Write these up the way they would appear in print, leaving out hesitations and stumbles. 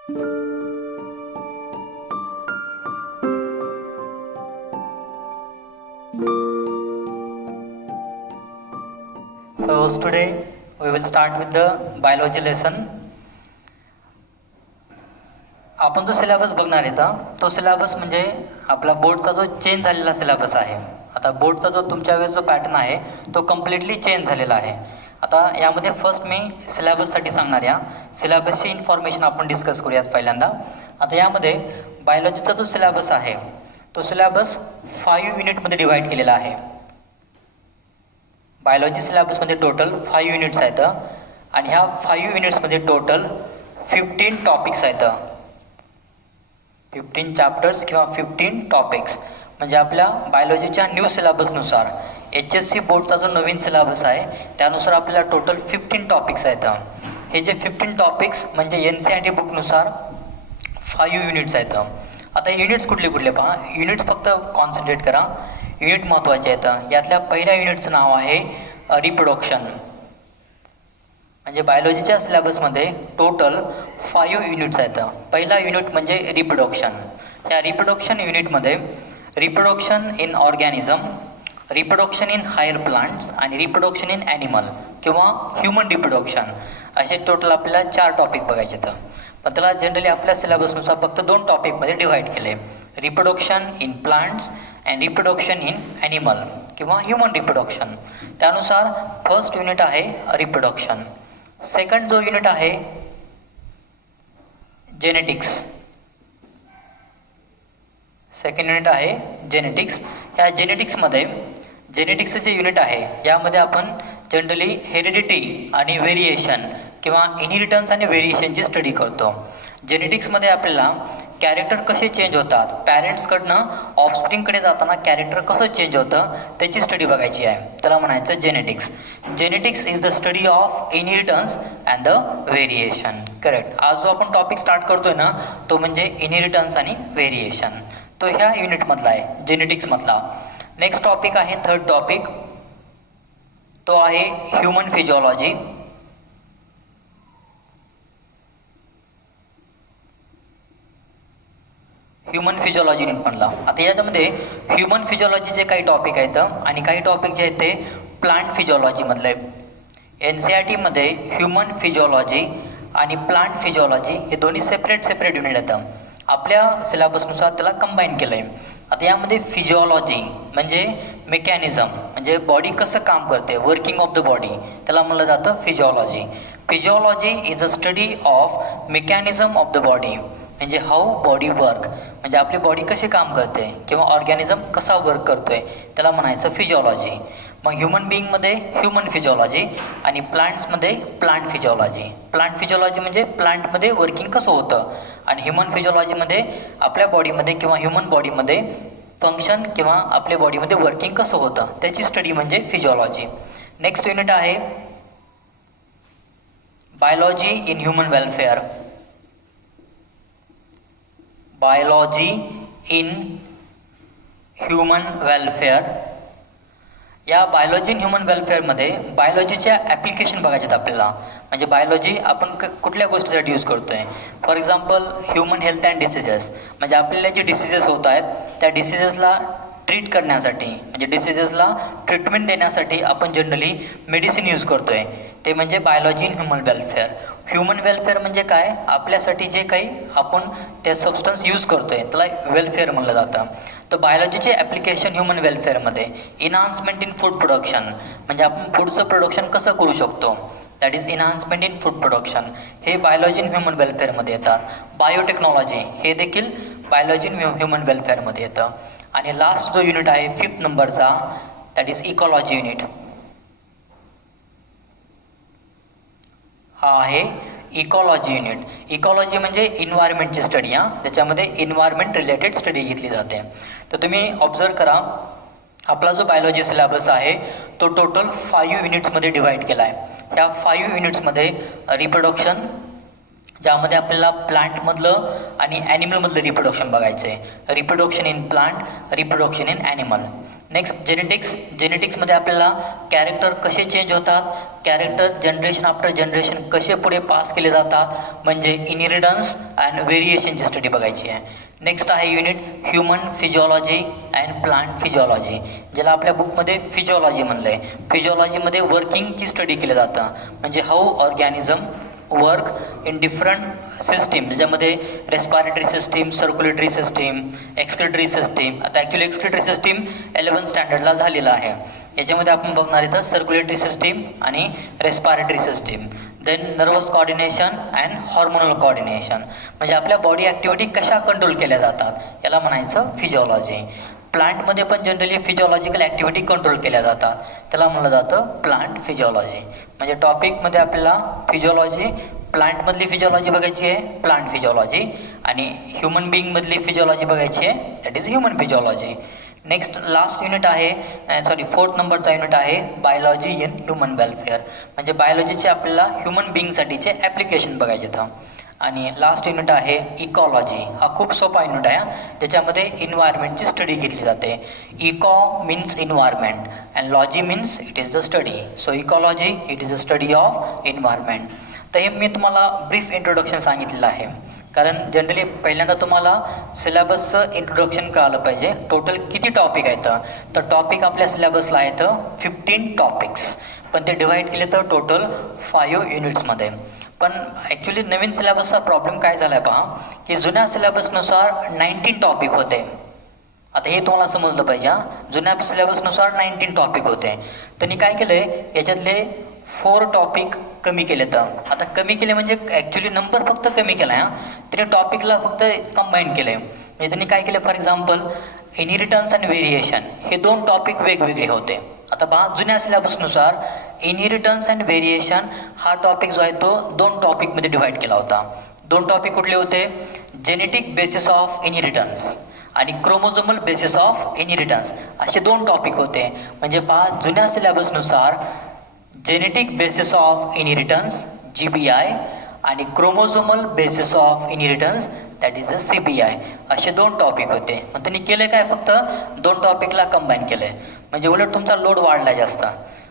So today we will start with the biology lesson. आपण जो syllabus बघणार आहे तो सिलेबस म्हणजे आपला बोर्डचा जो चेंज झालेला सिलेबस आहे. आता बोर्डचा जो तुमच्या वेळेस जो पॅटर्न आहे तो कम्प्लिटली चेंज झालेला आहे. आता यामध्ये फर्स्ट मी सिलेबससाठी सांगणार या सिलेबसची इन्फॉर्मेशन आपण डिस्कस करूयात पहिल्यांदा. आता यामध्ये बायोलॉजीचा जो सिलेबस आहे तो सिलेबस 5 युनिटमध्ये डिवाइड केलेला आहे. बायोलॉजी सिलेबसमध्ये टोटल 5 युनिट्स आहेत आणि ह्या 5 युनिट्समध्ये टोटल 15 टॉपिक्स आहेत. 15 चॅप्टर्स किंवा 15 टॉपिक्स म्हणजे आपल्या बायोलॉजीच्या न्यू सिलेबसनुसार HSC बोर्डचा जो नवीन सिलेबस आहे त्यानुसार आपल्याला टोटल 15 टॉपिक्स आहेत. हे जे 15 टॉपिक्स म्हणजे NCERT बुकनुसार 5 युनिट्स आहेत. आता युनिट्स कुठले कुठले पहा. युनिट्स फक्त कॉन्सन्ट्रेट करा. युनिट महत्त्वाचे आहेत. यातल्या पहिल्या युनिटचं नाव आहे रिप्रोडक्शन. म्हणजे बायोलॉजीच्या सिलेबसमध्ये टोटल 5 युनिट्स आहेत. पहिला युनिट म्हणजे रिप्रोडक्शन. या रिप्रोडक्शन युनिटमध्ये reproduction in organism, reproduction in higher plants आणि रिप्रोडक्शन इन ॲनिमल किंवा ह्युमन रिप्रोडक्शन असे टोटल आपल्याला 4 टॉपिक बघायचे आहेत. पण त्याला जनरली आपल्या सिलेबसनुसार फक्त 2 टॉपिकमध्ये डिवाइड केले. Reproduction in plants and reproduction in animal किंवा ह्युमन रिप्रोडक्शन. त्यानुसार फर्स्ट युनिट आहे रिप्रोडक्शन. सेकंड जो युनिट आहे जेनेटिक्स. सेकंड युनिट आहे जेनेटिक्स. ह्या जेनेटिक्सचं जे युनिट आहे यामध्ये आपण जनरली हेरिडिटी आणि व्हेरिएशन किंवा इनहेरिटन्स आणि व्हेरिएशनची स्टडी करतो. जेनेटिक्समध्ये आपल्याला कॅरेक्टर कसे चेंज होतात, पॅरेंट्सकडनं ऑफस्प्रिंगकडे जाताना कॅरेक्टर कसं चेंज होतं त्याची स्टडी बघायची आहे. त्याला म्हणायचं genetics. Genetics is the study of inheritance and the variation. Correct. आज जो आपण टॉपिक स्टार्ट करतोय ना तो म्हणजे इनहेरिटन्स आणि व्हेरिएशन. तो ह्या युनिटमधला आहे, जेनेटिक्समधला. नेक्स्ट टॉपिक आहे थर्ड टॉपिक. तो आहे ह्युमन फिजिओलॉजी. ह्युमन फिजिओलॉजी युनिटमधला. आता याच्यामध्ये ह्युमन फिजिओलॉजीचे काही टॉपिक आहेत आणि काही टॉपिक जे आहेत ते प्लांट फिजिओलॉजीमधले. NCERTमध्ये ह्युमन फिजिओलॉजी आणि प्लांट फिजिओलॉजी हे दोन्ही सेपरेट युनिट आहेत. आपल्या सिलेबसनुसार त्याला कंबाईन केलं आहे. आता यामध्ये फिजिओलॉजी म्हणजे मेकॅनिझम म्हणजे बॉडी कसं काम करते, वर्किंग ऑफ द बॉडी, त्याला म्हणलं जातं physiology. Physiology is a study of mechanism of the body म्हणजे हाऊ बॉडी वर्क म्हणजे आपली बॉडी कशी काम करते किंवा ऑर्गॅनिझम कसा वर्क करतोय त्याला म्हणायचं फिजिओलॉजी. मग ह्युमन बिईंगमध्ये ह्युमन फिजिओलॉजी आणि प्लांट्समध्ये प्लांट फिजिओलॉजी. प्लांट फिजिओलॉजी म्हणजे प्लांटमध्ये वर्किंग कसं होतं आणि ह्युमन फिजिओलॉजीमध्ये आपल्या बॉडीमध्ये किंवा ह्युमन बॉडीमध्ये फंक्शन किंवा आपल्या बॉडीमध्ये वर्किंग कसं होतं त्याची स्टडी म्हणजे फिजिओलॉजी. नेक्स्ट युनिट आहे biology in human welfare. Biology in human welfare. या बायोलॉजी इन ह्युमन वेलफेअरमध्ये बायोलॉजीच्या ॲप्लिकेशन बघायचे आपल्याला. म्हणजे बायोलॉजी आपण कुठल्या गोष्टीसाठी यूज करतो आहे. For example human health and diseases म्हणजे आपल्याला जे डिसीजेस होत आहेत त्या डिसीजेसला ट्रीट करण्यासाठी म्हणजे डिसीजेसला ट्रीटमेंट देण्यासाठी आपण जनरली मेडिसिन यूज करतो आहे ते म्हणजे biology in human welfare. Human welfare म्हणजे काय, आपल्यासाठी जे काही आपण त्या सबस्टन्स यूज करतो आहे त्याला वेलफेअर म्हणलं जातं. तर बायोलॉजीचे ॲप्लिकेशन ह्युमन वेलफेअरमध्ये इन्हान्समेंट इन फूड प्रोडक्शन म्हणजे आपण फूडचं प्रोडक्शन कसं करू शकतो, that is enhancement in food production, हे बायोलॉजी इन ह्युमन वेलफेअरमध्ये येतात. बायोटेक्नॉलॉजी हे देखील बायोलॉजी इन ह्युमन वेलफेअरमध्ये येतं. आणि लास्ट जो युनिट आहे 5th नंबरचा दॅट इज इकॉलॉजी युनिट. हा आहे इकॉलॉजी युनिट. इकॉलॉजी म्हणजे इन्व्हायरमेंटची स्टडी. त्याच्यामध्ये इन्व्हायरमेंट रिलेटेड स्टडी घेतली जाते. तर तुम्ही ऑब्झर्व करा आपला जो बायोलॉजी सिलेबस आहे तो टोटल 5 युनिट्समध्ये डिवाइड केला आहे. ह्या 5 युनिट्समध्ये रिप्रोडक्शन ज्यामध्ये आपल्याला प्लांटमधलं आणि ॲनिमलमधलं रिप्रोडक्शन बघायचं आहे. Reproduction in plant, reproduction in animal. Next genetics. जेनेटिक्समध्ये आपल्याला कॅरेक्टर कसे चेंज होतात, कॅरेक्टर जनरेशन आफ्टर जनरेशन कसे पुढे पास केले जातात, म्हणजे इनहेरिटन्स अँड व्हेरिएशनची स्टडी बघायची आहे. नेक्स्ट आहे unit human physiology and plant physiology, ज्याला आपल्या बुकमध्ये फिजिओलॉजी म्हणलं आहे. फिजिओलॉजीमध्ये वर्किंगची स्टडी केलं जातं, म्हणजे how organism work in different system, ज्याच्यामध्ये respiratory system, circulatory system, excretory system. आता ॲक्च्युली एक्सक्रिटरी सिस्टीम 11th स्टँडर्डला झालेलं आहे. याच्यामध्ये आपण बघणार इथं सर्क्युलेटरी सिस्टीम आणि respiratory system. Then nervous coordination and hormonal coordination, म्हणजे आपल्या बॉडी ॲक्टिव्हिटी कशा कंट्रोल केल्या जातात, याला म्हणायचं फिजिओलॉजी. प्लांटमध्ये पण जनरली फिजिओलॉजिकल ॲक्टिव्हिटी कंट्रोल केल्या जातात, त्याला म्हणलं जातं प्लांट फिजिओलॉजी. म्हणजे टॉपिकमध्ये आपल्याला फिजिओलॉजी, प्लांटमधली फिजिओलॉजी बघायची आहे प्लांट फिजिओलॉजी, आणि ह्युमन बिईंगमधली फिजिओलॉजी बघायची आहे that is human physiology. Next last unit आहे, 4th नंबरचा युनिट आहे बायोलॉजी इन ह्युमन वेलफेअर, म्हणजे बायोलॉजीचे आपल्याला ह्युमन बिईंगसाठीचे ॲप्लिकेशन बघायचे आहेत. आणि लास्ट युनिट आहे इकॉलॉजी. हा खूप सोपा युनिट आहे, त्याच्यामध्ये इन्व्हायरमेंटची स्टडी घेतली जाते. Eco means environment and logy means it is the study. So ecology it is a study of environment. तर हे मी तुम्हाला ब्रीफ इंट्रोडक्शन सांगितलेलं आहे, कारण जनरली पहिल्यांदा तुम्हाला सिलेबसचं इंट्रोडक्शन कळालं पाहिजे. टोटल किती टॉपिक आहेत, तर टॉपिक आपल्या सिलेबसला आहेत 15 टॉपिक्स, पण ते डिवाईड केले तर टोटल 5 युनिट्समध्ये. पण ॲक्च्युली नवीन सिलेबसचा प्रॉब्लेम काय झाला आहे पहा, की जुन्या सिलेबसनुसार 19 टॉपिक होते. आता हे तुम्हाला समजलं पाहिजे. जुन्या सिलेबसनुसार 19 टॉपिक होते. त्यांनी काय केलं आहे, याच्यातले 4 टॉपिक कमी केले. तर आता कमी केले म्हणजे ॲक्च्युली नंबर फक्त कमी केला आहे, त्याने टॉपिकला फक्त कंबाईन केलं आहे. म्हणजे त्यांनी काय केलं, for example inheritance and variation हे 2 टॉपिक वेगवेगळे होते. आता पहा जुन्या सिलेबसनुसार इनहेरिटन्स अँड व्हेरिएशन हा टॉपिक जो आहे तो 2 टॉपिकमध्ये डिवाईड केला होता. 2 टॉपिक कुठले होते, जेनेटिक बेसिस ऑफ इनहेरिटन्स आणि क्रोमोझोमल बेसिस ऑफ इनहेरिटन्स, असे 2 टॉपिक होते. म्हणजे पहा जुन्या सिलेबसनुसार genetic basis of inheritance GBI आणि chromosomal basis of inheritance that is a CBI, असे 2 टॉपिक होते. मग त्यांनी केलं काय, फक्त 2 टॉपिकला कंबाईन केलं आहे. म्हणजे उलट तुमचा लोड वाढला जास्त.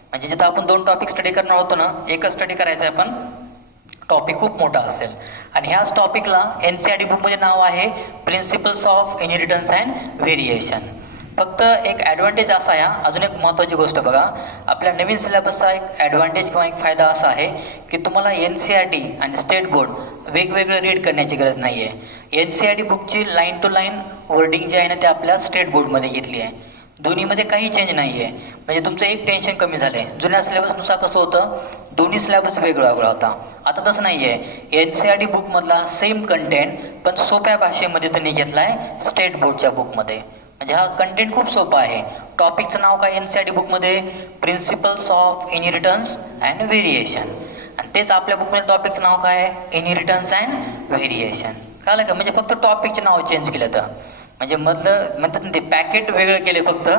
म्हणजे जिथं आपण 2 टॉपिक स्टडी करणार होतो ना, एकच स्टडी करायचं आहे, पण टॉपिक खूप मोठा असेल. आणि ह्याच टॉपिकला NCERT बुकमध्ये नाव आहे principles of inheritance and variation. फक्त एक ॲडव्हान्टेज असा आहे, अजून एक महत्त्वाची गोष्ट बघा, आपल्या नवीन सिलेबसचा एक ॲडव्हान्टेज किंवा एक फायदा असा आहे की तुम्हाला NCERT आणि स्टेट बोर्ड वेगवेगळं रीड करण्याची गरज नाही आहे. NCERT बुकची लाईन टू लाईन वर्डिंग जी आहे ना, ते आपल्या स्टेट बोर्डमध्ये घेतली आहे. दोन्हीमध्ये काही चेंज नाही आहे, म्हणजे तुमचं एक टेन्शन कमी झालं आहे. जुन्या सिलेबसनुसार कसं होतं, दोन्ही सिलेबस वेगळा वेगळा होता. आता तसं नाही आहे. NCERT बुकमधला सेम कंटेंट पण सोप्या भाषेमध्ये त्यांनी घेतला आहे स्टेट बोर्डच्या बुकमध्ये. म्हणजे हा कंटेंट खूप सोपा आहे. टॉपिकचं नाव काय NCERT बुकमध्ये, principles of inheritance and variation, आणि तेच आपल्या बुकमध्ये टॉपिकचं नाव काय आहे, इनहेरिटन्स अँड व्हेरिएशन. कळलं का, म्हणजे फक्त टॉपिकचे नाव चेंज केलं तर, म्हणजे मधलं म्हणतात ना ते पॅकेट वेगळं केले, फक्त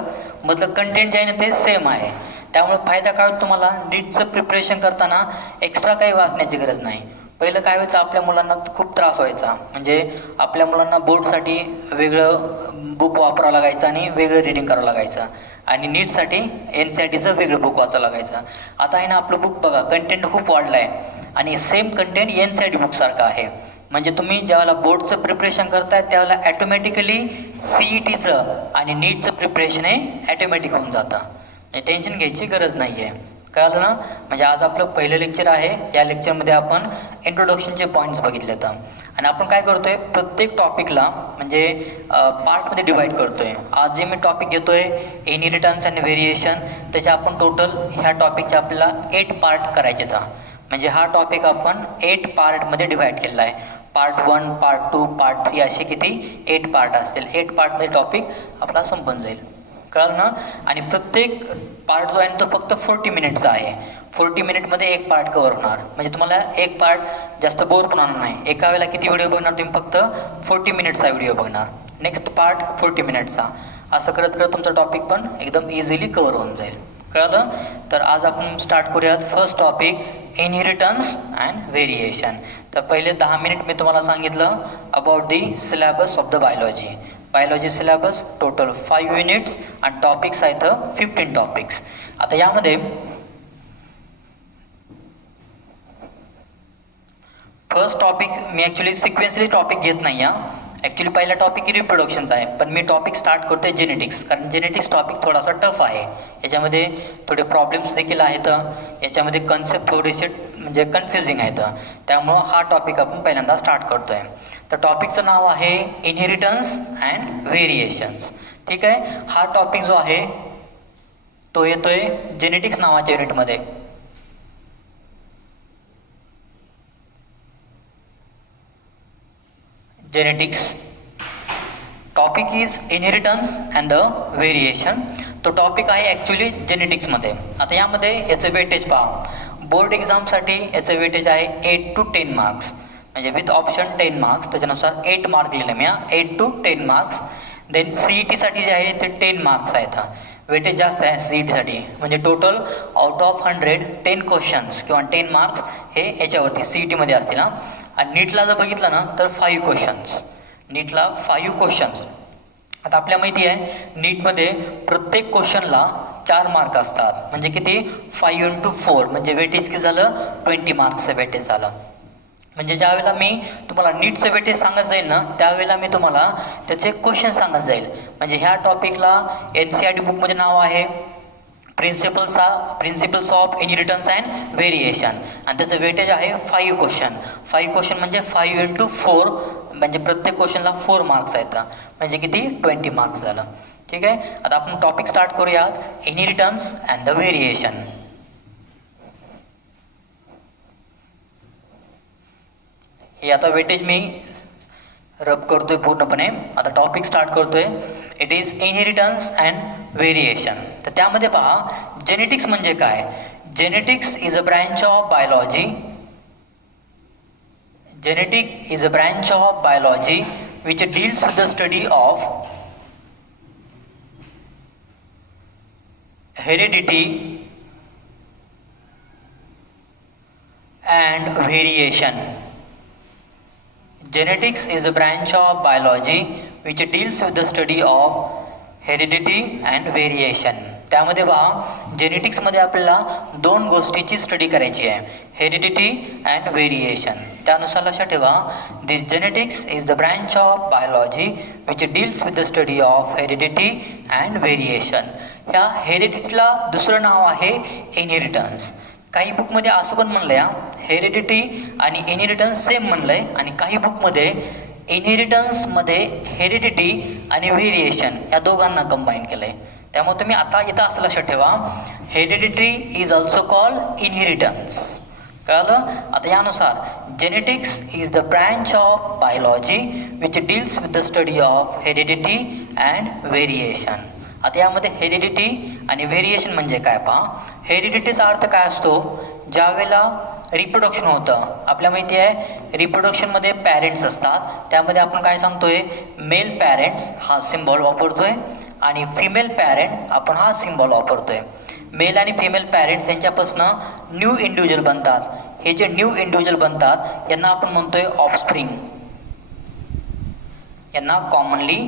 मधलं कंटेंट जे आहे ना ते सेम आहे. त्यामुळे फायदा काय होतो, तुम्हाला नीटचं प्रिपरेशन करताना एक्स्ट्रा काही वाचण्याची गरज नाही. पहिलं काय व्हायचं, आपल्या मुलांना खूप त्रास व्हायचा, म्हणजे आपल्या मुलांना बोर्डसाठी वेगळं बुक वापरावं लागायचं आणि वेगळं रिडिंग करावं लागायचं, आणि नीटसाठी NCERTचं वेगळं बुक वाचावं लागायचं. आता आहे ना आपलं बुक बघा, कंटेंट खूप वाढलं आहे आणि सेम कंटेंट NCERT बुकसारखं आहे. म्हणजे तुम्ही ज्यावेळेला बोर्डचं प्रिपरेशन करताय त्यावेळेला ॲटोमॅटिकली CETचं आणि नीटचं प्रिपरेशन हे ॲटोमॅटिक होऊन जातं. म्हणजे टेन्शन घ्यायची गरज नाही आहे. कळलं ना. म्हणजे आज आपलं पहिलं लेक्चर आहे. या लेक्चरमध्ये आपण इंट्रोडक्शनचे पॉईंट्स बघितले तर, आणि आपण काय करतोय, प्रत्येक टॉपिकला म्हणजे पार्टमध्ये डिवाईड करतोय. आज जे मी टॉपिक घेतोय इनहेरिटन्स अँड व्हेरिएशन, त्याचे आपण टोटल ह्या टॉपिकचे आपल्याला 8 पार्ट करायचे आहेत. म्हणजे हा टॉपिक आपण 8 पार्टमध्ये डिवाईड केलेला आहे. पार्ट 1, पार्ट 2, पार्ट 3 असे किती 8 पार्ट असतील. 8 पार्टमध्ये टॉपिक आपला संपून जाईल. कळलं ना. आणि प्रत्येक पार्ट जो आहे तो फक्त 40 मिनिटचा आहे. 40 मिनिटमध्ये एक पार्ट कव्हर होणार. म्हणजे तुम्हाला एक पार्ट जास्त बोर पण होणार नाही. एका वेळेला किती व्हिडिओ बघणार तुम्ही, फक्त 40 मिनिटचा व्हिडिओ बघणार. Next part 40 मिनिटचा. असं करत करत तुमचा टॉपिक पण एकदम इझिली कव्हर होऊन जाईल. कळलं. तर आज आपण स्टार्ट करूयात. First topic inheritance and variation. तर पहिले 10 मिनिट मी तुम्हाला सांगितलं about the syllabus of the biology. Biology syllabus total 5 units आणि टॉपिक्स आहेत 15 टॉपिक्स. आता यामध्ये फर्स्ट टॉपिक मी ॲक्च्युली सिक्वेन्सली टॉपिक घेत नाही आहे. ॲक्च्युली पहिला टॉपिक रिप्रोडक्शनचा आहे, पण मी टॉपिक स्टार्ट करतो आहे जेनेटिक्स, कारण जेनेटिक्स टॉपिक थोडासा टफ आहे. याच्यामध्ये थोडे प्रॉब्लेम्स देखील आहेत, याच्यामध्ये कन्सेप्ट थोडेसे म्हणजे कन्फ्युजिंग आहेत. त्यामुळं हा टॉपिक आपण पहिल्यांदा स्टार्ट करतो आहे. तर टॉपिकचं नाव आहे इनहेरिटन्स अँड व्हेरिएशन्स. ठीक आहे. हा टॉपिक जो आहे तो येतोय जेनेटिक्स नावाच्या युनिटमध्ये. Genetics topic is inheritance and the variation. तो टॉपिक आहे ॲक्च्युली जेनेटिक्समध्ये. आता यामध्ये याचं वेटेज पहा. बोर्ड एक्झामसाठी याचं वेटेज आहे 8 to 10 मार्क्स, म्हणजे विथ ऑप्शन 10 मार्क्स. त्याच्यानुसार 8 मार्क लिहिले मी, 8 to 10 मार्क्स. देन CET-साठी जे आहे ते 10 मार्क्स आहेत. वेटेज जास्त आहे CET-साठी, म्हणजे टोटल आउट ऑफ 100 10 क्वेश्चन्स किंवा 10 मार्क्स हे याच्यावरती CET-मध्ये असतील ना. आणि नीटला जर बघितलं ना तर 5 क्वेश्चन्स, नीटला 5 क्वेश्चन्स. आता आपल्या माहिती आहे नीटमध्ये प्रत्येक क्वेश्चनला 4 मार्क असतात, म्हणजे किती 5 into 4, म्हणजे वेटेज किती झालं 20 मार्क्सचं वेटेज झालं. म्हणजे ज्यावेळेला मी तुम्हाला नीटचं वेटेज सांगत जाईल ना त्यावेळेला मी तुम्हाला त्याचे क्वेश्चन सांगत जाईल. म्हणजे ह्या टॉपिकला NCERT बुकमध्ये नाव आहे principles of inheritance and variation, आणि त्याचं वेटेज आहे 5 क्वेश्चन. 5 क्वेश्चन म्हणजे 5 into 4, म्हणजे प्रत्येक क्वेश्चनला 4 मार्क्स आहेत, म्हणजे किती 20 मार्क्स झालं. ठीक आहे. आता आपण टॉपिक स्टार्ट करूयात, इनहेरिटन्स अँड द व्हेरिएशन. हे आता वेटेज मी रब करतोय पूर्णपणे. आता टॉपिक स्टार्ट करतोय. It is inheritance and variation. तर त्यामध्ये पहा जेनेटिक्स म्हणजे काय. Genetics is a branch of biology. Genetic is a branch of biology which deals with the study of heredity and variation. Genetics is a branch of biology which deals with the study of heredity and variation. त्यामध्ये पहा जेनेटिक्समध्ये आपल्याला 2 गोष्टीची study करायची आहे, heredity and variation. त्यानुसार लक्षात ठेवा this genetics is the branch of biology which deals with the study of heredity and variation. ह्या हेरिडिटीला दुसरं नाव आहे इनहेरिटन्स. काही बुकमध्ये असं पण म्हणलं आहे, हेरिडिटी आणि इनहेरिटन्स सेम म्हणलं आहे, आणि काही बुकमध्ये इनहेरिटन्समध्ये हेरिडिटी आणि व्हेरिएशन या दोघांना कंबाईन केलं आहे. त्यामुळे तुम्ही आता इथं असं लक्षात ठेवा heredity is also called inheritance. कळलं. आता यानुसार genetics is the branch of biology which deals with the study of heredity and variation. आता यामध्ये हेरिडिटी आणि व्हेरिएशन म्हणजे काय पहा. हेरिडिटीचा अर्थ काय असतो, ज्यावेळेला रिप्रोडक्शन होतं, आपल्या माहिती आहे रिप्रोडक्शनमध्ये पॅरेंट्स असतात, त्यामध्ये आपण काय सांगतोय मेल पॅरेंट्स हा सिम्बॉल वापरतोय आणि फिमेल पॅरेंट आपण हा सिम्बॉल वापरतोय. मेल आणि फिमेल पॅरेंट्स यांच्यापासून न्यू इंडिव्हिज्युअल बनतात. हे जे न्यू इंडिव्हिज्युअल बनतात यांना आपण म्हणतोय ऑफस्प्रिंग. यांना कॉमनली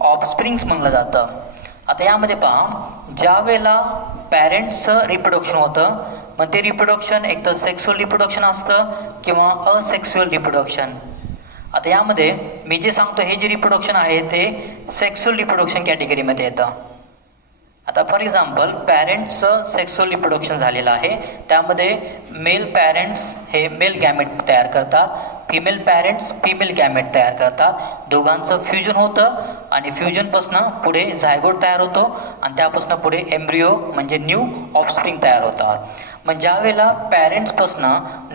ऑफस्प्रिंग्स म्हणलं जातं. आता यामध्ये पहा ज्या वेळेला पॅरेंट्सचं रिप्रोडक्शन होतं, मग ते रिप्रोडक्शन एक तर सेक्सुअल रिप्रोडक्शन असतं किंवा असेक्सुअल रिप्रोडक्शन. आता यामध्ये मी जे सांगतो हे जे रिप्रोडक्शन आहे ते सेक्सुअल रिप्रोडक्शन कॅटेगरीमध्ये येतं. आता फॉर एक्झाम्पल पॅरेंट्सचं सेक्सुअल रिप्रोडक्शन झालेलं आहे, त्यामध्ये मेल पॅरेंट्स हे मेल गॅमेट तयार करतात, फिमेल पॅरेंट्स फिमेल गॅमेट तयार करतात. दोघांचं फ्युजन होतं आणि फ्युजनपासून पुढे झायगोट तयार होतो आणि त्यापासून पुढे एम्ब्रिओ म्हणजे न्यू ऑफस्प्रिंग तयार होतात. मग ज्या वेळेला पॅरेंट्सपासून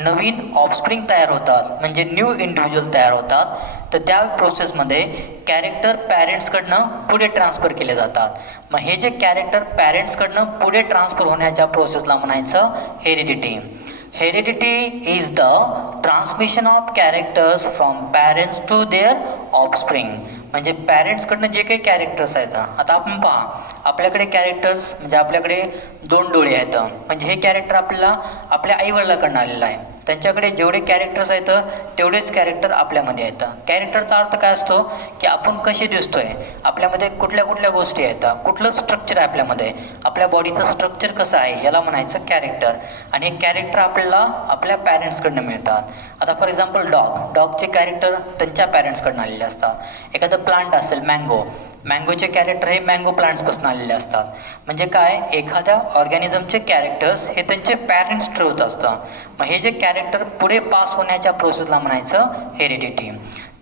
नवीन ऑफस्प्रिंग तयार होतात म्हणजे न्यू इंडिव्हिज्युअल तयार होतात, तर त्या प्रोसेसमध्ये कॅरेक्टर पॅरेंट्सकडनं पुढे ट्रान्सफर केले जातात. मग हे जे कॅरेक्टर पॅरेंट्सकडनं पुढे ट्रान्सफर होण्याच्या प्रोसेसला म्हणायचं heredity. Heredity is the transmission of characters from parents to their offspring. म्हणजे पॅरेंट्सकडनं जे काही कॅरेक्टर्स आहेत, आता आपण पहा आपल्याकडे कॅरेक्टर्स म्हणजे आपल्याकडे 2 डोळे आहेत, म्हणजे हे कॅरेक्टर आपल्याला आपल्या आईवडिलाकडनं आलेलं आहे. त्यांच्याकडे जेवढे कॅरेक्टर्स आहेत तेवढेच कॅरेक्टर आपल्यामध्ये आहेत. कॅरेक्टरचा अर्थ काय असतो की आपण कसे दिसतोय, आपल्यामध्ये कुठल्या कुठल्या गोष्टी आहेत, कुठलं स्ट्रक्चर आहे आपल्यामध्ये, आपल्या बॉडीचं स्ट्रक्चर कसं आहे, याला म्हणायचं कॅरेक्टर. आणि हे कॅरेक्टर आपल्याला आपल्या पॅरेंट्सकडनं मिळतात. आता फॉर एक्झाम्पल डॉगचे कॅरेक्टर त्यांच्या पॅरेंट्सकडनं आलेले असतात. एखादं प्लांट असेल मँगोचे कॅरेक्टर हे मँगो प्लांट्सपासून आलेले असतात. म्हणजे काय, एखाद्या ऑर्गॅनिझमचे कॅरेक्टर्स हे त्यांचे पॅरेंट्स ठरवत असतं. मग हे जे कॅरेक्टर पुढे पास होण्याच्या प्रोसेसला म्हणायचं हेरिडिटी.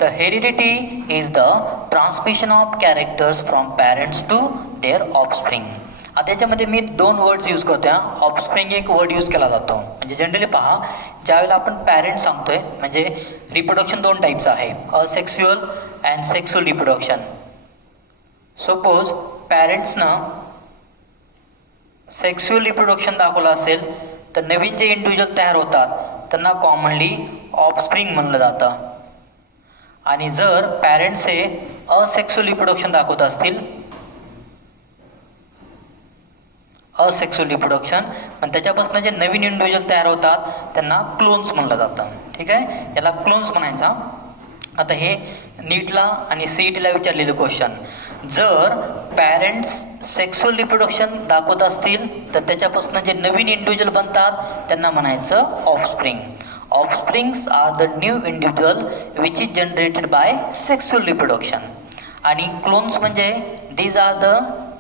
तर heredity is the transmission of characters from parents to their offspring. आता याच्यामध्ये मी 2 वर्ड्स यूज करतो. ऑफस्प्रिंग एक वर्ड यूज केला जातो. म्हणजे जनरली पहा, ज्यावेळेला आपण पॅरेंट सांगतोय म्हणजे रिप्रोडक्शन 2 टाईपचं आहे, asexual and sexual reproduction. Suppose पॅरेंट्सनं सेक्स्युअल रिप्रोडक्शन दाखवलं असेल तर नवीन जे इंडिव्हिज्युअल तयार होतात त्यांना कॉमनली ऑफस्प्रिंग म्हणलं जातं. आणि जर पॅरेंट्स हे असेक्स्युअल रिप्रोडक्शन दाखवत असतील, असेक्स्युअल रिप्रोडक्शन, पण त्याच्यापासून जे नवीन इंडिव्हिज्युअल तयार होतात त्यांना क्लोन्स म्हणलं जातं. ठीक आहे, याला क्लोन्स म्हणायचा. आता हे नीटला आणि सीईटीला विचारलेले क्वेश्चन, जर पॅरेंट्स सेक्स्युअल रिप्रोडक्शन दाखवत असतील तर त्याच्यापासून जे नवीन इंडिव्हिज्युअल बनतात त्यांना म्हणायचं offspring. Offsprings are the new individual which is generated by sexual reproduction. आणि क्लोन्स म्हणजे these are the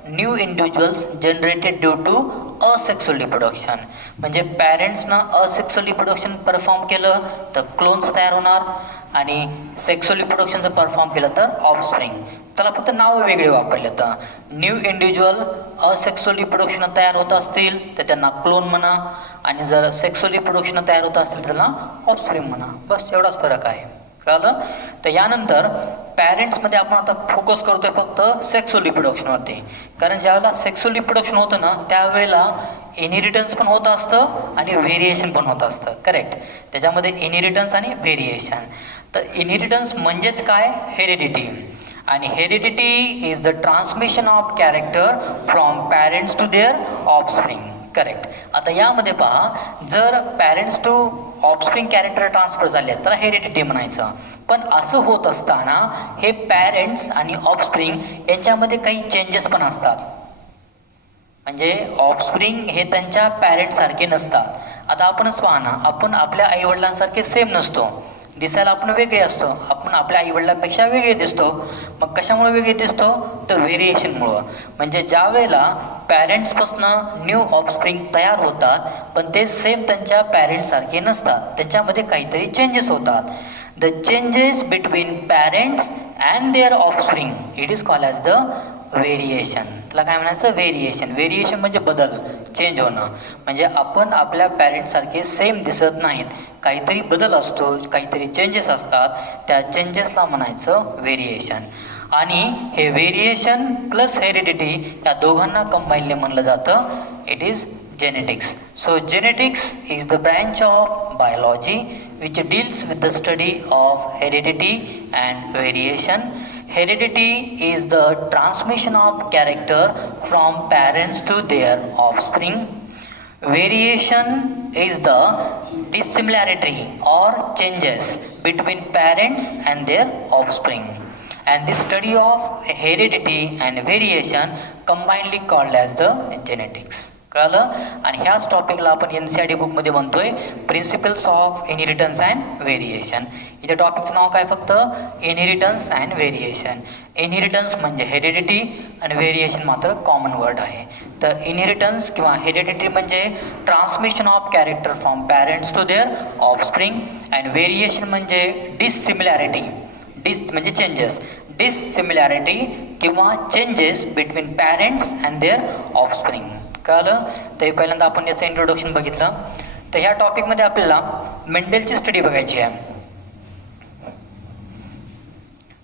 new individuals generated due to asexual reproduction. म्हणजे पॅरेंट्सनं असेक्स्युअल रिप्रोडक्शन परफॉर्म केलं तर क्लोन्स तयार होणार, आणि सेक्स्युअल रिप्रोडक्शनचं परफॉर्म केलं तर ऑफस्प्रिंग. त्याला फक्त नावं वेगळे वापरले. तर न्यू इंडिव्हिज्युअल असेक्स्युअल रिप्रोडक्शन तयार होत असतील तर त्यांना क्लोन म्हणा, आणि जर सेक्स्युअल रिप्रोडक्शन तयार होत असतील तर त्यांना ऑफस्प्रिंग म्हणा. बस एवढाच फरक आहे. कळलं? तर यानंतर पॅरेंट्समध्ये आपण आता फोकस करतोय फक्त सेक्स्युअल रिप्रोडक्शनवरती. कारण ज्यावेळेला सेक्स्युअल रिप्रोडक्शन होतं ना त्यावेळेला इनहेरिटन्स पण होत असतं आणि व्हेरिएशन पण होत असतं. करेक्ट, त्याच्यामध्ये इनहेरिटन्स आणि व्हेरिएशन. तर इनहेरिटन्स म्हणजेच काय, हेरिडिटी. आणि heredity is the transmission of character from parents to their offspring. Correct. आता यामध्ये पहा, जर parents to offspring character transfer झाले त्याला हेरिडिटी म्हणायचं. पण असं होत असताना हे पॅरेंट्स आणि ऑफस्प्रिंग यांच्यामध्ये काही चेंजेस पण असतात. म्हणजे ऑफस्प्रिंग हे त्यांच्या पॅरेंट्ससारखे नसतात. आता आपणच पहा ना, आपण आपल्या आईवडिलांसारखे सेम नसतो. दिसायला आपण वेगळे असतो, आपण आपल्या आईवडिलांपेक्षा वेगळे दिसतो. मग कशामुळे वेगळे दिसतो, तर व्हेरिएशनमुळं. म्हणजे ज्या वेळेला पॅरेंट्सपासनं न्यू ऑफस्प्रिंग तयार होतात पण ते सेम त्यांच्या पॅरेंट्ससारखे नसतात, त्याच्यामध्ये काहीतरी चेंजेस होतात. The changes between parents and their offspring it is called as the variation. त्याला काय म्हणायचं, व्हेरिएशन. व्हेरिएशन म्हणजे बदल, चेंज होणं. म्हणजे आपण आपल्या पॅरेंट्ससारखे सेम दिसत नाहीत, काहीतरी बदल असतो, काहीतरी चेंजेस असतात, त्या चेंजेसला म्हणायचं व्हेरिएशन. आणि हे व्हेरिएशन प्लस हेरिडिटी या दोघांना कंबाईनली म्हणलं जातं it is genetics. So genetics is the branch of biology which deals with the study of heredity and variation. Heredity is the transmission of character from parents to their offspring. Variation is the dissimilarity or changes between parents and their offspring. And the study of heredity and variation combinedly called as the genetics. कळलं? आणि ह्याच टॉपिकला आपण NCERT बुकमध्ये म्हणतोय principles of inheritance and variation. इथे टॉपिकचं नाव काय, फक्त इनहेरिटन्स अँड व्हेरिएशन. इनहेरिटन्स म्हणजे हेरिडिटी आणि व्हेरिएशन मात्र कॉमन वर्ड आहे. तर इनहेरिटन्स किंवा हेरिडिटी म्हणजे transmission of character from parents to their offspring, and variation म्हणजे डिससिमिलॅरिटी. म्हणजे चेंजेस, डिससिमिलॅरिटी किंवा changes between parents and their offspring. कळलं? तर पहिल्यांदा आपण याचं इंट्रोडक्शन बघितलं. तर ह्या टॉपिकमध्ये आपल्याला मेंडेलची स्टडी बघायची आहे.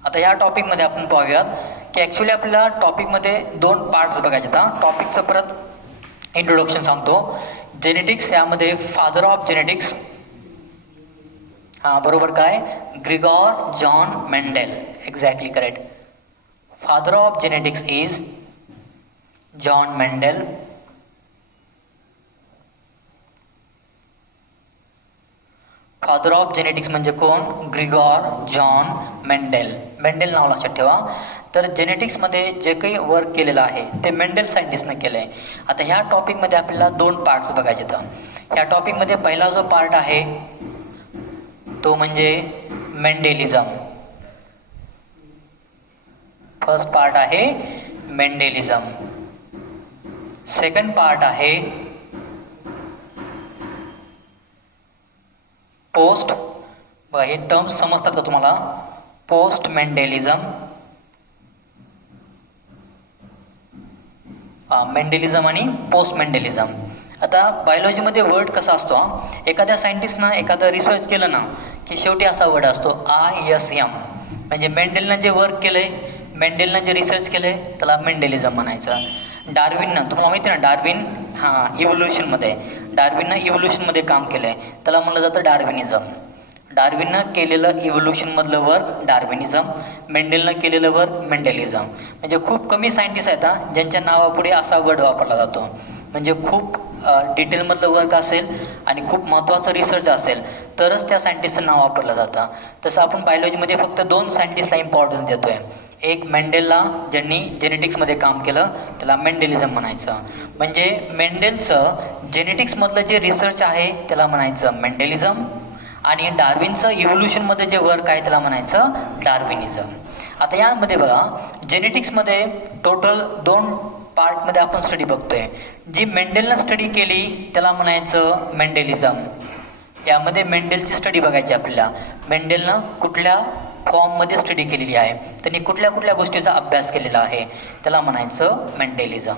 आता ह्या टॉपिकमध्ये आपण पाहूयात की ॲक्च्युली आपल्याला टॉपिकमध्ये 2 पार्ट्स बघायचे. आता टॉपिकचं परत इंट्रोडक्शन सांगतो. जेनेटिक्स, यामध्ये फादर ऑफ जेनेटिक्स, हां बरोबर काय, Gregor John Mendel. Exactly correct. Father of genetics is John Mendel. Father of genetics म्हणजे कोण? Gregor John Mendel. मेंडेल नाव लक्षात ठेवा. तर जेनेटिक्समध्ये जे काही वर्क केलेलं आहे ते मेंडेल सायंटिस्टनं केलं आहे. आता ह्या टॉपिकमध्ये आपल्याला 2 पार्ट्स बघायचे तर ह्या टॉपिकमध्ये पहिला जो पार्ट आहे तो म्हणजे मेंडेलिझम. फर्स्ट पार्ट आहे मेंडेलिझम. सेकंड पार्ट आहे पोस्ट. बघा हे टर्म्स समजतात का तुम्हाला? पोस्ट मेंडेलिझम. मेंडेलिझम आणि पोस्ट मेंडेलिझम. आता बायोलॉजीमध्ये वर्ड कसा असतो, एखाद्या सायंटिस्टनं एखादं रिसर्च केलं ना की शेवटी असा वर्ड असतो ISM. म्हणजे मेंडेलनं जे वर्क केलंय, मेंडेलनं जे रिसर्च केलंय त्याला मेंडेलिझम म्हणायचं. डार्विननं, तुम्हाला माहिती आहे ना डार्विन, इव्होल्युशनमध्ये डार्विननं इव्होल्युशनमध्ये काम केलंय त्याला म्हणलं जातं डार्विनिझम. डार्विननं केलेलं इव्होल्युशनमधलं वर्क डार्विनिझम, मेंडेलनं केलेलं वर्क मेंडेलिझम. म्हणजे खूप कमी सायंटिस्ट आहेत ज्यांच्या नावापुढे असा वर्ड वापरला जातो. म्हणजे खूप डिटेलमधलं वर्क असेल आणि खूप महत्त्वाचं रिसर्च असेल तरच त्या सायंटिस्टचं नाव वापरलं जातं. तसं आपण बायोलॉजीमध्ये फक्त 2 सायंटिस्टला इम्पॉर्टन्स देतो आहे. एक मेंडेलला, ज्यांनी जेनेटिक्समध्ये काम केलं त्याला मेंडेलिझम म्हणायचं. म्हणजे मेंडेलचं जेनेटिक्समधलं जे रिसर्च आहे त्याला म्हणायचं मेंडेलिझम आणि डार्विनचं इव्होल्युशनमध्ये जे वर्क आहे त्याला म्हणायचं डार्विनिझम. आता यामध्ये बघा जेनेटिक्समध्ये टोटल 2 पार्टमध्ये आपण स्टडी बघतोय. जी मेंडेलनं स्टडी केली त्याला म्हणायचं मेंडेलिझम. यामध्ये मेंडेलची स्टडी बघायची आपल्याला. मेंडेलनं कुठल्या फॉर्ममध्ये स्टडी केलेली आहे, त्यांनी कुठल्या कुठल्या गोष्टीचा अभ्यास केलेला आहे त्याला म्हणायचं मेंडेलिझम.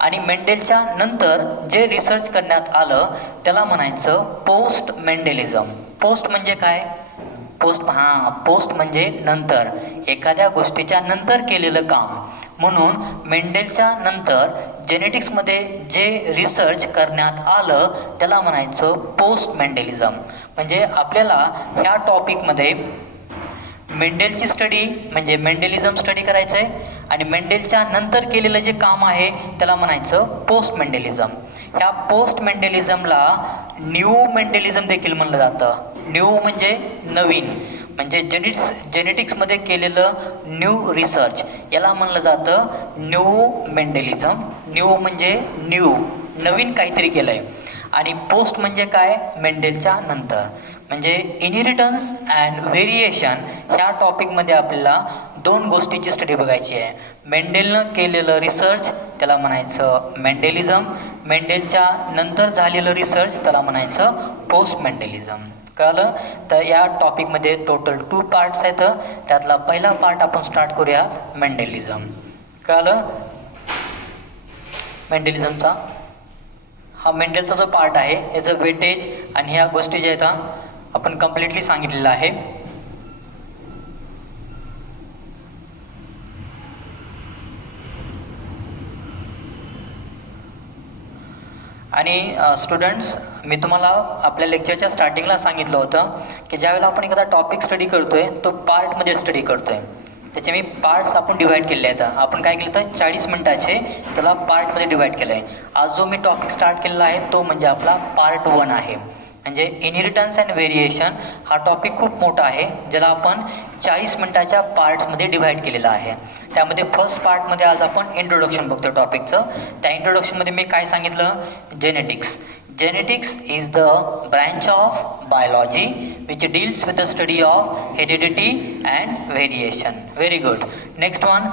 आणि मेंडेलच्या नंतर जे रिसर्च करण्यात आलं त्याला म्हणायचं पोस्ट मेंडेलिझम. पोस्ट म्हणजे काय? पोस्ट म्हणजे नंतर, एखाद्या गोष्टीच्या नंतर केलेलं काम. म्हणून मेंडेलच्या नंतर जेनेटिक्समध्ये जे रिसर्च करण्यात आलं त्याला म्हणायचं पोस्ट मेंडेलिझम. म्हणजे आपल्याला ह्या टॉपिकमध्ये मेंडेलची स्टडी म्हणजे मेंडेलिझम स्टडी करायचं आहे आणि मेंडेलच्या नंतर केलेलं जे काम आहे त्याला म्हणायचं पोस्ट मेंडेलिझम. ह्या पोस्ट मेंडेलिझमला न्यू मेंडेलिझम देखील म्हणलं जातं. न्यू म्हणजे नवीन, म्हणजे जेनेटिक्समध्ये केलेलं न्यू रिसर्च याला म्हणलं जातं न्यू मेंडेलिझम. न्यू म्हणजे न्यू, नवीन काहीतरी केलं आहे. आणि पोस्ट म्हणजे काय? मेंडेलच्या नंतर. म्हणजे इनहेरिटन्स अँड व्हेरिएशन ह्या टॉपिकमध्ये आपल्याला 2 गोष्टीची स्टडी बघायची आहे. मेंडेलनं केलेलं रिसर्च त्याला म्हणायचं मेंडेलिझम, मेंडेलच्या नंतर झालेलं रिसर्च त्याला म्हणायचं पोस्ट मेंडेलिझम. कळलं? तर या टॉपिकमध्ये टोटल 2 पार्ट्स आहेत. त्यातला पहिला पार्ट आपण स्टार्ट करूया मेंडेलिझम. कळलं? मेंडेलिझमचा हा मेंडेलचा जो पार्ट आहे याचं वेटेज आणि ह्या गोष्टी ज्या आहेत आपण कम्प्लिटली सांगितलेलं आहे. आणि स्टुडंट्स, मी तुम्हाला आपल्या लेक्चरच्या स्टार्टिंगला सांगितलं होतं की ज्यावेळेला आपण एखादा टॉपिक स्टडी करतोय तो पार्टमध्ये स्टडी करतोय. त्याचे मी पार्ट्स आपण डिवाईड केले आहेत. आपण काय केलं तर 40 मिनिटाचे त्याला पार्टमध्ये डिवाईड केलं आहे. आज जो मी टॉपिक स्टार्ट केलेला आहे तो म्हणजे आपला पार्ट 1 आहे. म्हणजे इनहेरिटन्स अँड व्हेरिएशन हा टॉपिक खूप मोठा आहे ज्याला आपण 40 मिनिटाच्या पार्ट्समध्ये डिवाईड केलेला आहे. त्यामध्ये फर्स्ट पार्टमध्ये आज आपण इंट्रोडक्शन बघतो टॉपिकचं. त्या इंट्रोडक्शनमध्ये मी काय सांगितलं? Genetics. Genetics is the branch of biology which deals with the study of heredity and variation. Very good. Next one,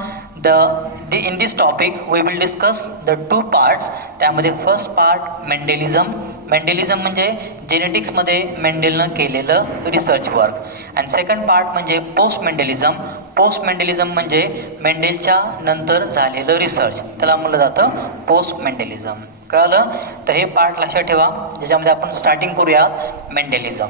in this topic we will discuss the 2 parts. त्यामध्ये फर्स्ट पार्ट मेंडेलिझम. मेंडेलिझम म्हणजे जेनेटिक्समध्ये मेंडेलनं केलेलं research work. And second part म्हणजे post मेंडेलिझम. Post मेंडेलिझम म्हणजे मेंडेलच्या नंतर झालेलं research त्याला म्हणलं जातं पोस्ट मेंडेलिझम. कळलं? तर हे पार्ट लक्षात ठेवा ज्याच्यामध्ये आपण स्टार्टिंग करूया मेंडेलिझम.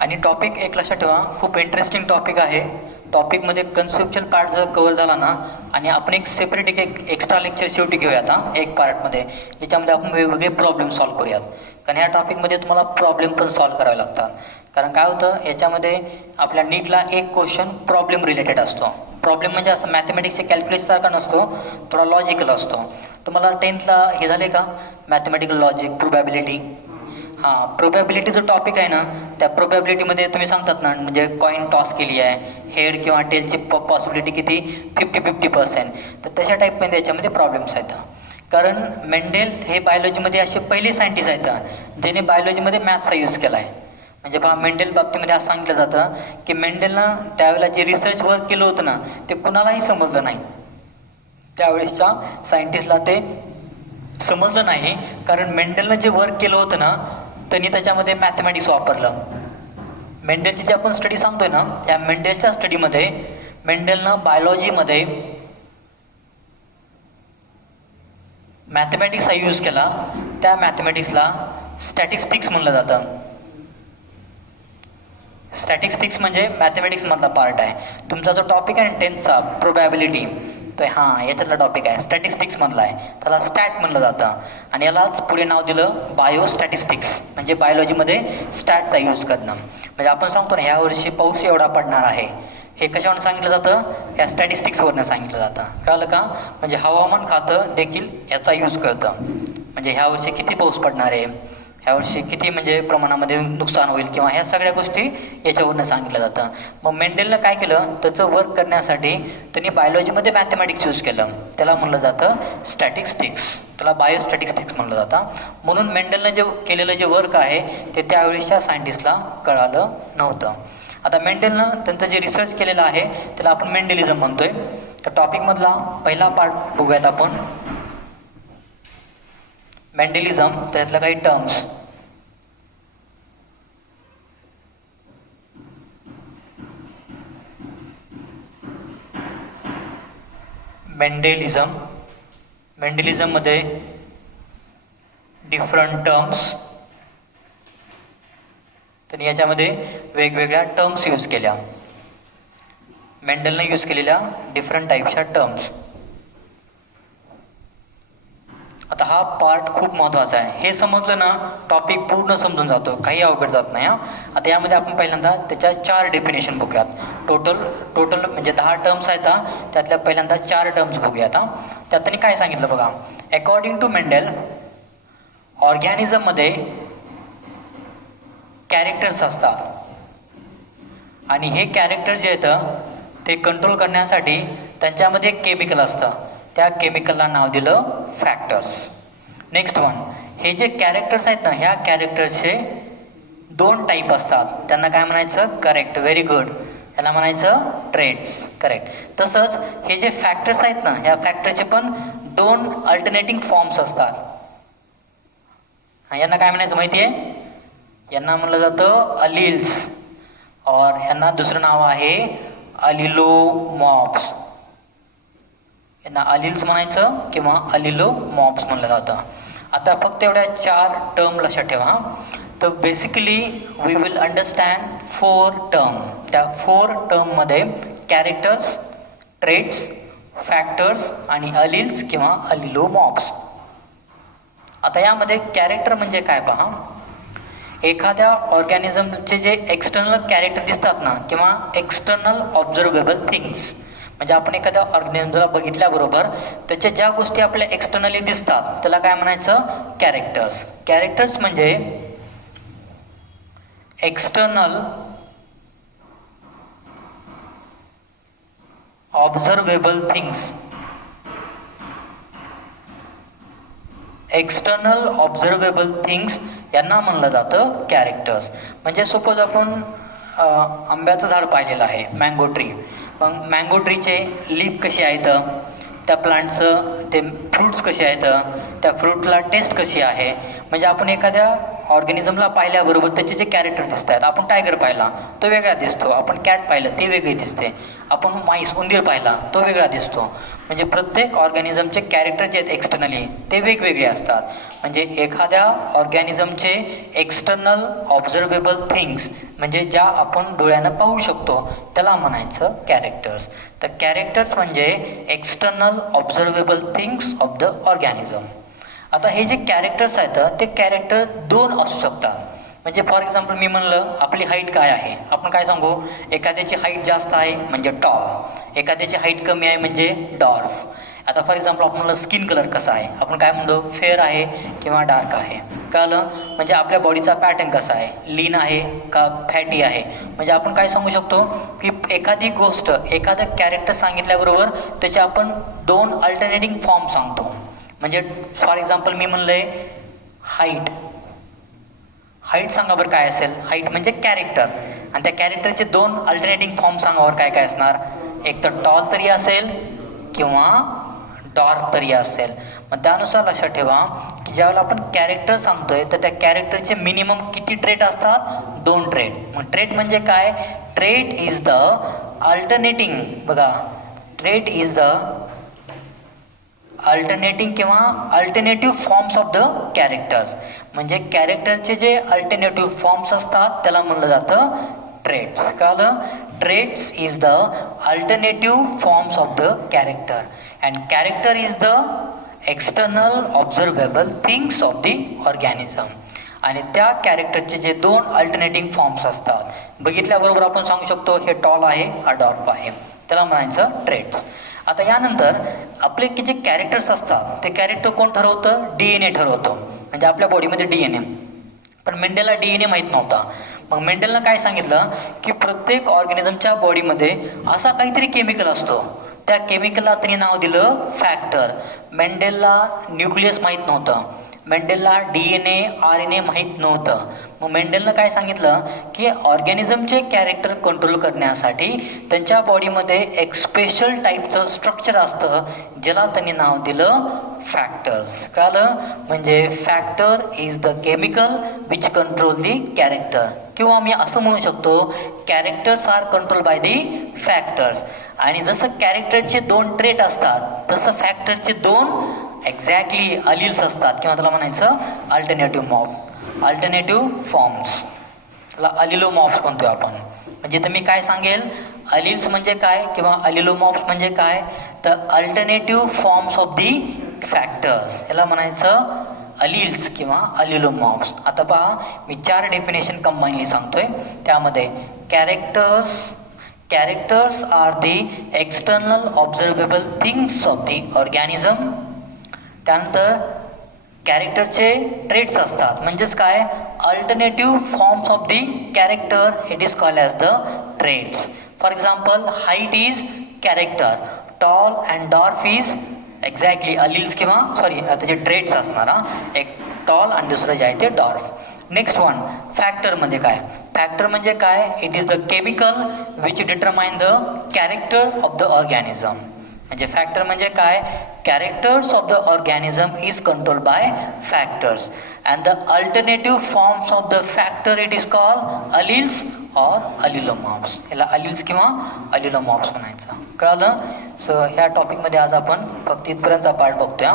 आणि टॉपिक एक लक्षात ठेवा, खूप इंटरेस्टिंग टॉपिक आहे. टॉपिकमध्ये कन्सेप्च्युअल पार्ट जर कव्हर झाला ना आणि आपण एक सेपरेट एक एक्स्ट्रा लेक्चर शेवटी घेऊया आता एक पार्टमध्ये ज्याच्यामध्ये आपण वेगवेगळे प्रॉब्लेम सॉल्व्ह करूयात. कारण ह्या टॉपिकमध्ये तुम्हाला प्रॉब्लेम पण सॉल्व्ह करावे लागतात. कारण काय होतं याच्यामध्ये आपल्या नीटला एक क्वेश्चन प्रॉब्लेम रिलेटेड असतो. प्रॉब्लेम म्हणजे असं मॅथमॅटिक्सच्या कॅल्क्युलेशनसारखा नसतो, थोडा लॉजिकल असतो. तुम्हाला 10thला हे झाले का मॅथमॅटिकल लॉजिक, प्रोबॅबिलिटी? हां, प्रोबॅबिलिटी जो टॉपिक आहे ना, त्या प्रोबॅबिलिटीमध्ये तुम्ही सांगतात ना, म्हणजे कॉईन टॉस केली आहे, हेड किंवा टेलची पॉसिबिलिटी किती 50-50%. तर तशा टाईपमध्ये याच्यामध्ये प्रॉब्लेम्स आहेत. कारण मेंडेल हे बायोलॉजीमध्ये असे पहिले सायंटिस्ट आहेत ज्याने बायोलॉजीमध्ये मॅथ्सचा यूज केला आहे. म्हणजे मेंडेल बाबतीमध्ये असं सांगितलं जातं की मेंडेलनं त्यावेळेला जे रिसर्च वर्क केलं होतं ना, ते कुणालाही समजलं नाही. त्यावेळेसच्या सायंटिस्टला ते समजलं नाही, कारण मेंडेलनं जे वर्क केलं होतं ना, त्यांनी त्याच्यामध्ये मॅथमॅटिक्स वापरलं. मेंडेलची जी आपण स्टडी सांगतोय ना, त्या मेंडेलच्या स्टडीमध्ये मेंडेलनं बायोलॉजीमध्ये मॅथमॅटिक्सचा यूज केला. त्या मॅथमॅटिक्सला स्टॅटिस्टिक्स म्हणलं जातं. स्टॅटिस्टिक्स म्हणजे मॅथमॅटिक्समधला पार्ट आहे. तुमचा जो टॉपिक आहे 10thचा प्रोबॅबिलिटी, तर हां याच्यातला टॉपिक आहे स्टॅटिस्टिक्समधला आहे, त्याला स्टॅट म्हणलं जातं. आणि यालाच पुढे नाव दिलं बायोस्टॅटिस्टिक्स, म्हणजे बायोलॉजीमध्ये स्टॅटचा यूज करणं. म्हणजे आपण सांगतो ना, ह्या वर्षी पाऊस एवढा पडणार आहे, हे कशावरून सांगितलं जातं? ह्या स्टॅटिस्टिक्सवरनं सांगितलं जातं. कळलं का? म्हणजे हवामान खातं देखील याचा यूज करतं. म्हणजे ह्या वर्षी किती पाऊस पडणार आहे, ह्या वर्षी किती म्हणजे प्रमाणामध्ये नुकसान होईल, किंवा ह्या सगळ्या गोष्टी याच्यावरनं सांगितलं जातं. मग मेंडेलनं काय केलं, त्याचं वर्क करण्यासाठी त्यांनी बायोलॉजीमध्ये मॅथमॅटिक्स यूज केलं. त्याला म्हणलं जातं स्टॅटिस्टिक्स, त्याला बायोस्टॅटिस्टिक्स म्हणलं जातं. म्हणून मेंडेलनं जे केलेलं जे वर्क आहे ते त्यावेळेसच्या सायंटिस्टला कळालं नव्हतं. आता मेंडेलनं त्यांचं जे रिसर्च केलेलं आहे त्याला आपण मेंडेलिझम म्हणतोय. तर टॉपिकमधला पहिला पार्ट बघूयात आपण, मेंडेलिझम. त्यातल्या काही टर्म्स. मेंडेलिझममध्ये डिफरंट टर्म्स, तर याच्यामध्ये वेगवेगळ्या टर्म्स यूज केल्या. मेंडेलने यूज केलेल्या डिफरंट टाईपच्या टर्म्स. आता हा पार्ट खूप महत्त्वाचा आहे. हे समजलं ना, टॉपिक पूर्ण समजून जातो, काही अवघड जात नाही. आता यामध्ये आपण पहिल्यांदा त्याच्या 4 डेफिनेशन बघूयात. टोटल म्हणजे 10 टर्म्स आहेत. त्यातल्या पहिल्यांदा 4 टर्म्स बघूयात. त्यात त्यांनी काय सांगितलं बघा. अकॉर्डिंग टू मेंडेल, ऑर्गॅनिझममध्ये कॅरेक्टर्स असतात, आणि हे कॅरेक्टर जे येतं ते कंट्रोल करण्यासाठी त्यांच्यामध्ये एक केमिकल असतं. त्या केमिकलला नाव दिलं फॅक्टर्स. नेक्स्ट वन, हे जे कॅरेक्टर्स आहेत ना, ह्या कॅरेक्टर्सचे 2 टाईप असतात. त्यांना काय म्हणायचं? Correct, very good. याला म्हणायचं ट्रेट्स, करेक्ट. तसंच हे जे फॅक्टर्स आहेत ना, ह्या फॅक्टरचे पण 2 अल्टरनेटिंग फॉर्म्स असतात. यांना काय म्हणायचं माहिती आहे? यांना म्हणलं जातं अलील्स, और यांना दुसरं नाव आहे अलिलोमॉर्फ्स. यांना अलील्स म्हणायचं किंवा अलिलोमॉर्फ्स म्हणलं जातं. आता फक्त एवढ्या 4 टर्म लक्षात ठेवा. तर basically we will understand 4 term. त्या 4 टर्ममध्ये कॅरेक्टर्स, ट्रेट्स, फॅक्टर्स आणि अलील्स किंवा अलिलोमॉर्फ्स. आता यामध्ये कॅरेक्टर म्हणजे काय पहा. एखाद्या ऑर्गॅनिझमचे जे एक्सटर्नल कॅरेक्टर दिसतात ना, किंवा एक्सटर्नल ऑब्झर्वेबल थिंग्स, म्हणजे आपण एखाद्या ऑर्गॅनिझमला बघितल्याबरोबर त्याच्या ज्या गोष्टी आपल्या एक्सटर्नली दिसतात त्याला काय म्हणायचं? कॅरेक्टर्स. कॅरेक्टर्स म्हणजे external observable things. External observable things यांना म्हणलं जातं कॅरेक्टर्स. म्हणजे सपोज आपण आंब्याचं झाड पाहिलेलं आहे, मँगो ट्री. मग मँगो ट्रीचे लीफ कसे आहेत, त्या प्लांटचं ते फ्रूट्स कसे आहेत, त्या फ्रूटला टेस्ट कशी आहे. म्हणजे आपण एखाद्या ऑर्गॅनिझमला पाहिल्याबरोबर त्याचे जे कॅरेक्टर दिसत आहेत, आपण टायगर पाहिला तो वेगळा दिसतो, आपण कॅट पाहिलं ते वेगळे दिसते, आपण माईस, उंदीर पाहिला तो वेगळा दिसतो. म्हणजे प्रत्येक ऑर्गॅनिझमचे कॅरेक्टर जे आहेत एक्सटर्नली ते वेगवेगळे असतात. म्हणजे एखाद्या ऑर्गॅनिझमचे एक्सटर्नल ऑब्झर्वेबल थिंग्स, म्हणजे ज्या आपण डोळ्यानं पाहू शकतो, त्याला म्हणायचं कॅरेक्टर्स. तर कॅरेक्टर्स म्हणजे external observable things of the organism. आता हे जे कॅरेक्टर्स आहेत ते कॅरेक्टर 2 असू शकतात. म्हणजे फॉर एक्झाम्पल मी म्हणलं आपली हाईट काय आहे, आपण काय सांगू, एखाद्याची हाईट जास्त आहे म्हणजे टॉल, एखाद्याची हाईट कमी आहे म्हणजे डॉर्फ. आता फॉर एक्झाम्पल आपण म्हणलं स्किन कलर कसा आहे, आपण काय म्हणतो फेअर आहे किंवा डार्क आहे. कळलं, म्हणजे आपल्या बॉडीचा पॅटर्न कसा आहे, लीन आहे का फॅटी आहे. म्हणजे आपण काय सांगू शकतो की एखादी गोष्ट, एखादं कॅरेक्टर सांगितल्याबरोबर त्याचे आपण 2 अल्टरनेटिंग फॉर्म सांगतो. म्हणजे फॉर एक्झाम्पल मी म्हणलंय हाईट, हाईट सांगा बरं काय असेल, हाईट म्हणजे कॅरेक्टर, आणि त्या कॅरेक्टरचे 2 अल्टरनेटिंग फॉर्म सांगावर काय काय असणार, एक तर टॉल तरी असेल किंवा डॉर्क तरी असेल. मग त्यानुसार लक्षात ठेवा की ज्यावेळेला आपण कॅरेक्टर सांगतोय तर त्या कॅरेक्टरचे मिनिमम किती ट्रेट असतात, 2 ट्रेट. मग ट्रेट म्हणजे काय, ट्रेट इज द अल्टरनेटिंग, बघा ट्रेट इज द अल्टरनेटिंग किंवा alternative forms of the characters. म्हणजे कॅरेक्टरचे जे अल्टरनेटिव्ह फॉर्म्स असतात त्याला म्हणलं जातं ट्रेट्स. कळलं, traits is the alternative forms of the character, and character is the external observable things of the organism. आणि त्या कॅरेक्टरचे जे 2 अल्टरनेटिव्ह फॉर्म्स असतात, बघितल्याबरोबर आपण सांगू शकतो हे टॉल आहे हा डॉर्फ आहे, त्याला म्हणायचं ट्रेट्स. आता यानंतर आपले की जे कॅरेक्टर्स असतात ते कॅरेक्टर कोण ठरवतं, DNA ठरवतं. म्हणजे आपल्या बॉडीमध्ये DNA, पण मेंडेलला DNA माहीत नव्हता. मग मेंडेलनं काय सांगितलं की प्रत्येक ऑर्गॅनिझमच्या बॉडीमध्ये असा काहीतरी केमिकल असतो, त्या केमिकलला त्यांनी नाव दिलं फॅक्टर. मेंडेलला न्यूक्लियस माहीत नव्हतं, मेंडेलला DNA RNA माहीत नव्हतं. मग मेंडेलनं काय सांगितलं की ऑर्गॅनिझमचे कॅरेक्टर कंट्रोल करण्यासाठी त्यांच्या बॉडीमध्ये एक स्पेशल टाईपचं स्ट्रक्चर असतं ज्याला त्यांनी नाव दिलं फॅक्टर्स. कळलं, म्हणजे factor is the chemical which control the character, किंवा मी असं म्हणू शकतो characters are control by the factors. आणि जसं कॅरेक्टरचे 2 ट्रेट असतात तसं फॅक्टरचे 2 एक्झॅक्टली अलिल्स असतात, किंवा त्याला म्हणायचं अल्टरनेटिव्ह मॉर्फ, अल्टरनेटिव्ह फॉर्म्स, त्याला अलिलोमॉर्फ्स म्हणतोय आपण. म्हणजे तर मी काय सांगेल, अलिल्स म्हणजे काय किंवा अलिलोमॉर्फ्स म्हणजे काय, तर alternative forms of the factors, याला म्हणायचं अलिल्स किंवा अलिलोमॉर्फ्स. आता पहा मी 4 डेफिनेशन कंबाईनली सांगतोय. त्यामध्ये characters are the external observable things of the organism. त्यानंतर कॅरेक्टरचे ट्रेट्स असतात, म्हणजेच काय, alternative forms of the character, it is called as the traits. For example height is character, tall and dwarf is exactly alleles किंवा त्याचे traits असणार, एक tall आणि दुसरं जे आहे ते डॉर्फ. नेक्स्ट वन, फॅक्टर म्हणजे काय, फॅक्टर म्हणजे काय, it is the chemical which determine the character of the organism. म्हणजे फॅक्टर म्हणजे काय, characters of the organism is control by factors, and the alternative forms of the factor it is called alleles or allelomorphs. याला alleles किंवा अलिलोमॉर्फ्स म्हणायचं. कळलं. So ह्या टॉपिकमध्ये आज आपण फक्त इथपर्यंतचा पार्ट बघतोय.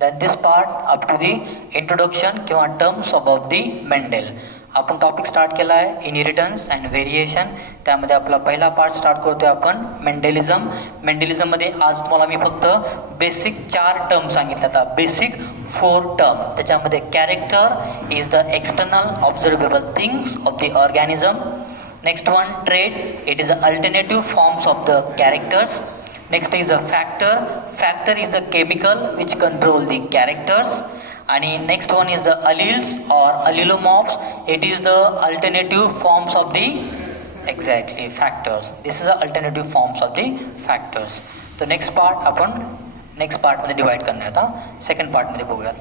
That this part up to the introduction किंवा टर्म्स अबाउट दी मेंडेल. आपण टॉपिक स्टार्ट केला आहे इनहेरिटन्स अँड व्हेरिएशन. त्यामध्ये आपला पहिला पार्ट स्टार्ट करतोय आपण मेंडेलिझम. मेंडेलिझममध्ये आज तुम्हाला मी फक्त बेसिक 4 टर्म सांगितल्या, आता बेसिक 4 टर्म. त्याच्यामध्ये character is the external observable things of the organism. Next one, trait, it is the alternative forms of the characters. Next is a factor, factor is a chemical which control the characters. आणि next one is the alleles or allelomorphs, it is the alternative forms of the exactly factors. This is the alternative forms of the factors. तर next part आपण next पार्टमध्ये divide करणार आता, second पार्टमध्ये बघूयात.